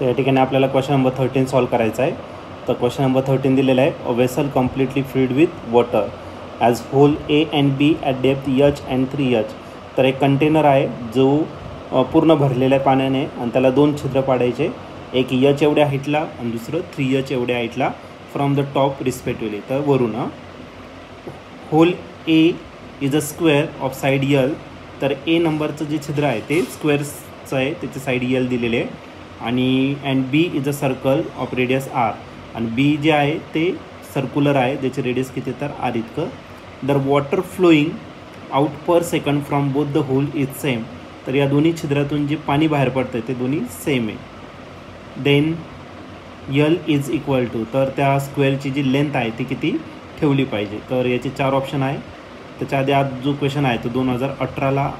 तर या ठिकाणी आपल्याला क्वेश्चन नंबर 13 सॉल्व करायचा आहे. तर क्वेश्चन नंबर 13 दिलेला आहे, a vessel completely filled with water as hole A and B at depth H and 3H. तर एक कंटेनर आहे जो पूर्ण भरलेला आहे पाण्याने आणि त्याला 2 छिद्र पाडायचे, एक H एवढ्या हाईटला आणि दुसरं 3H एवढ्या हाईटला फ्रॉम द टॉप रिस्पेक्टिव्हली. तर वरून hole A is a square of side L. तर ए नंबरचं जे छिद्र आहे ते स्क्वेअरचं आहे, त्याचे साईड यल दिलेले आहे. आणि and B is a circle of radius R. आणि बी जे आहे ते सर्क्युलर आहे, त्याचे रेडियस किती तर आर इतकं. दर water flowing out per second from both the hole is same. तर या दोन्ही छिद्रातून जे पाणी बाहेर पडतं ते दोन्ही सेम आहे. Then L is equal to, तर त्या स्क्वेअरची जी लेंथ आहे ती किती ठेवली पाहिजे. तर याचे 4 ऑप्शन आहे. त्याच्या आधी आज जो क्वेश्चन आहे तो 2018ला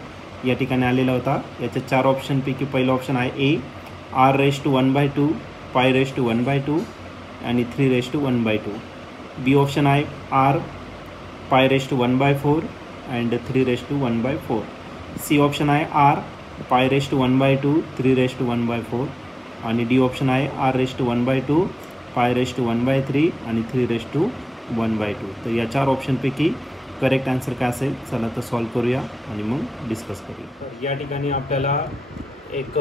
या ठिकाणी आलेला होता. याच्या 4 ऑप्शनपैकी पहिलं ऑप्शन आहे ए r⁻², π⁻² आणि 3⁻². बी ऑप्शन आहे r π⁻⁴ अँड 3⁻⁴. सी ऑप्शन आहे r π⁻², 3⁻⁴. आणि डी ऑप्शन आहे r⁻², π⁻⁴ आणि 3⁻². तर या 4 ऑप्शनपैकी करेक्ट आन्सर काय असेल, चला तर सॉल्व करूया आणि मग डिस्कस करूया. तर या ठिकाणी आपल्याला एक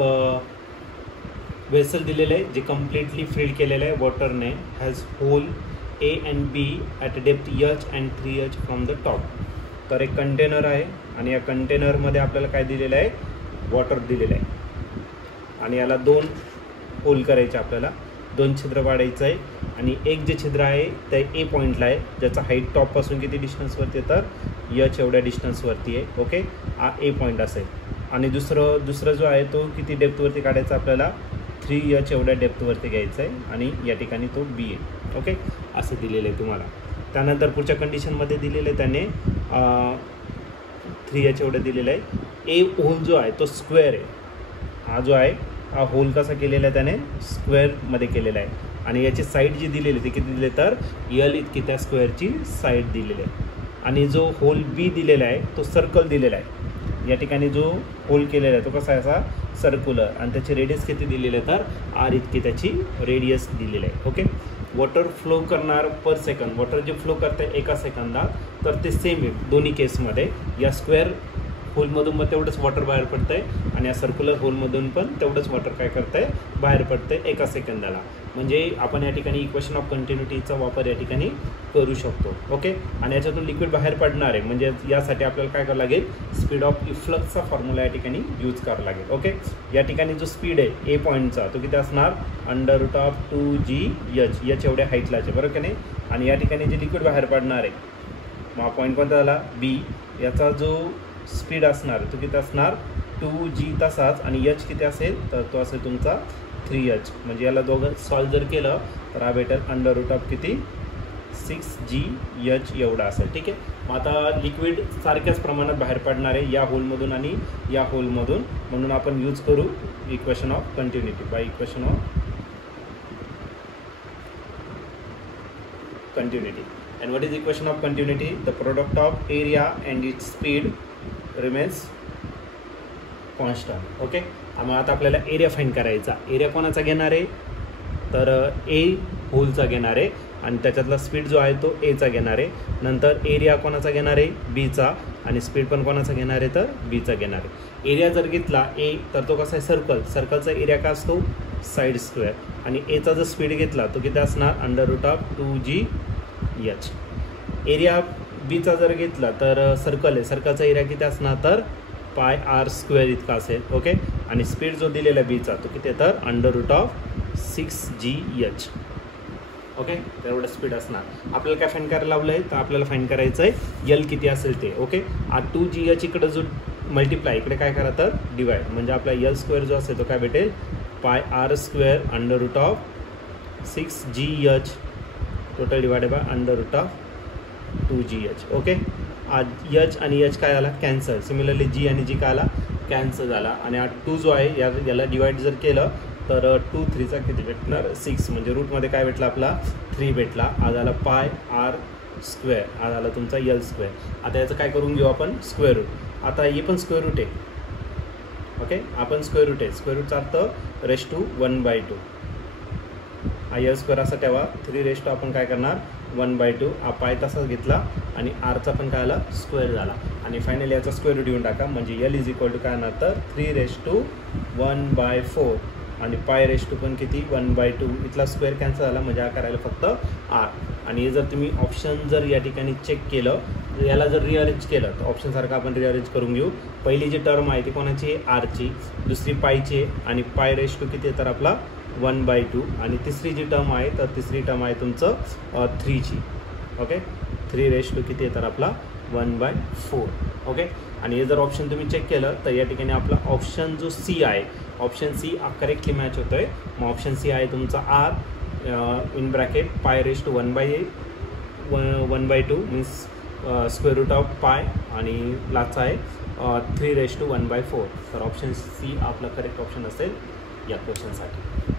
वेसल दिलेलं आहे जे कम्प्लिटली फिल केलेलं आहे वॉटरने, has hole A and B at depth H and 3H from the top. तर एक कंटेनर आहे आणि या कंटेनरमध्ये आपल्याला काय दिलेलं आहे, वॉटर दिलेलं आहे आणि याला 2 होल करायचे, आपल्याला 2 छिद्र पाडायचं आहे. आणि एक जे छिद्र आहे ते ए पॉईंटला आहे, ज्याचा हाईट टॉपपासून किती डिस्टन्सवरती आहे तर H एवढ्या डिस्टन्सवरती आहे. ओके, हा ए पॉईंट असेल. आणि दुसरा जो आहे तो किती डेप्थवरती काढायचा, आपल्याला 3H एवढ्या डेप्थवरती घ्यायचं आहे आणि या ठिकाणी तो बी आहे. ओके, असं दिलेलं आहे तुम्हाला. त्यानंतर पुढच्या कंडिशनमध्ये दिलेलं आहे त्याने 3H एवढं दिलेलं आहे. ए होल जो आहे तो स्क्वेअर आहे. हा जो आहे हा होल कसा केलेला आहे त्याने, स्क्वेअरमध्ये केलेला आहे. आणि याची साईड जी दिलेली ती किती दिली तर यल इतकी त्या स्क्वेअरची साईड दिलेली आहे. आणि जो होल बी दिलेला आहे तो सर्कल दिलेला आहे. या ठिकाणी जो होल केलेला आहे तो कसा आहे, असा सर्क्युलर, आणि त्याची रेडियस किती दिलेली आहे तर आर इतकी त्याची रेडियस दिलेली आहे. ओके, वॉटर फ्लो करणार पर सेकंद, वॉटर जे फ्लो करतं आहे एका सेकंदात, तर ते सेम आहे दोन्ही केसमध्ये. या स्क्वेअर होलमधून पण तेवढंच वॉटर बाहेर पडतं आहे आणि या सर्क्युलर होलमधून पण तेवढंच वॉटर काय करतं आहे, बाहेर पडतं आहे एका सेकंदाला. म्हणजे आपण या ठिकाणी इक्वेशन ऑफ कंटिन्युटीचा वापर या ठिकाणी करू शकतो. ओके, आणि याच्यातून लिक्विड बाहेर पडणार आहे, म्हणजे यासाठी आपल्याला काय करावं लागेल, स्पीड ऑफ इफ्लक्सचा फॉर्म्युला या ठिकाणी यूज करावा लागेल. ओके, या ठिकाणी जो स्पीड आहे ए पॉईंटचा तो किती असणार, √2GH, H एवढ्या हाईटलाचे, बरोबर की नाही. आणि या ठिकाणी जे लिक्विड बाहेर पडणार आहे, मग हा पॉईंट कोणता झाला बी, याचा जो स्पीड असणार तो किती असणार 2G तसाच, आणि H किती असेल तर तो असेल तुमचा 3H. म्हणजे याला दोघं सॉल्व जर केलं तर हा भेटेल √2 किती 6GH एवढा असेल. ठीक आहे, मग आता लिक्विड सारख्याच प्रमाणात बाहेर पडणार आहे या होलमधून आणि या होलमधून, म्हणून आपण यूज करू equation of continuity. By equation of continuity. and what is the equation of continuity? The product of area and its speed remains constant. Okay, मग आता आपल्याला एरिया फाइंड करायचा. एरिया कोणाचा घेणार आहे तर ए होलचा घेणार आहे आणि त्याच्यातला स्पीड जो आहे तो एचा घेणार आहे. नंतर एरिया कोणाचा घेणार आहे बीचा, आणि स्पीड पण कोणाचा घेणार आहे तर बीचा घेणार आहे. एरिया जर घेतला ए तर तो कसा आहे सर्कल, सर्कलचा एरिया का असतो साईड स्क्वेअर, आणि एचा जर स्पीड घेतला तो किती असणार √2GH. एरिया बीचा जर घेतला तर सर्कल आहे, सर्कलचा एरिया किती असणार तर πr² इतका असेल. ओके, आणि स्पीड जो दिलेला बीचा तो किती तर √6GH. ओके, तर एवढं स्पीड असणार. आपल्याला काय फाईंड करायला लावलं आहे तर आपल्याला फाईंड करायचं आहे यल किती असेल ते. ओके, 2GH इकडं जो मल्टिप्लाय इकडे काय करा तर डिवाइड, म्हणजे आपला L² जो असेल तो काय भेटेल πr² √6GH total divided by √2GH. Okay, H आणि H काय आला कॅन्सल, सिमिलरली G आणि G काय आला कॅन्सल झाला. आणि हा 2 जो आहे याला डिवाइड जर केलं तर 2 3चा किती भेटणार 6, म्हणजे रूटमध्ये काय भेटला आपला 3 भेटला. हा झाला πr², हा झाला तुमचा L². आता याचं काय करून घेऊ आपण स्क्वेअर रूट. आता हे पण स्क्वेअर रूट आहे ओके. आपण स्क्वेअर रूट आहे, स्क्वेअर रूटचा अर्थ रेश टू 1/2. हा यल स्क्वेअर असा ठेवा. 3 रेश टू आपण काय करणार 1/2. हा पाय तसाच घेतला आणि आरचा पण काय आला स्क्वेअर झाला आणि फायनली याचा स्क्वेअर रूट येऊन टाका. म्हणजे यल इज इक्वल टू काय येणार तर 3 रेश टू 1/4 आणि पाय रेश टू पण किती 1/2. इथला स्क्वेअर कॅन्सल झाला म्हणजे हा करायला फक्त आर. आणि हे जर तुम्ही ऑप्शन जर या ठिकाणी चेक केलं, याला जर रिअरेंज केलं तर ऑप्शनसारखं आपण रिअरेंज करून घेऊ. पहिली जी टर्म आहे ती कोणाची आहे आरची, दुसरी पायची आणि पाय रेश टू किती आहे तर आपला 1/2 आणि तिसरी जी टर्म आहे तर तिसरी टर्म आहे तुमचं 3ची. ओके. 3 रेश टू किती आहे तर आपला 1/4. ओके. आणि हे जर ऑप्शन तुम्ही चेक केलं तर या ठिकाणी आपला ऑप्शन जो सी आहे, ऑप्शन सी करेक्टली मॅच होतो आहे. मग ऑप्शन सी आहे तुमचा are in bracket pi ratio to 1/2 means square root of pi आणि लाचा आहे 3 रेश टू 1/4. तर ऑप्शन सी आपला करेक्ट ऑप्शन असेल या क्वेश्चनसाठी.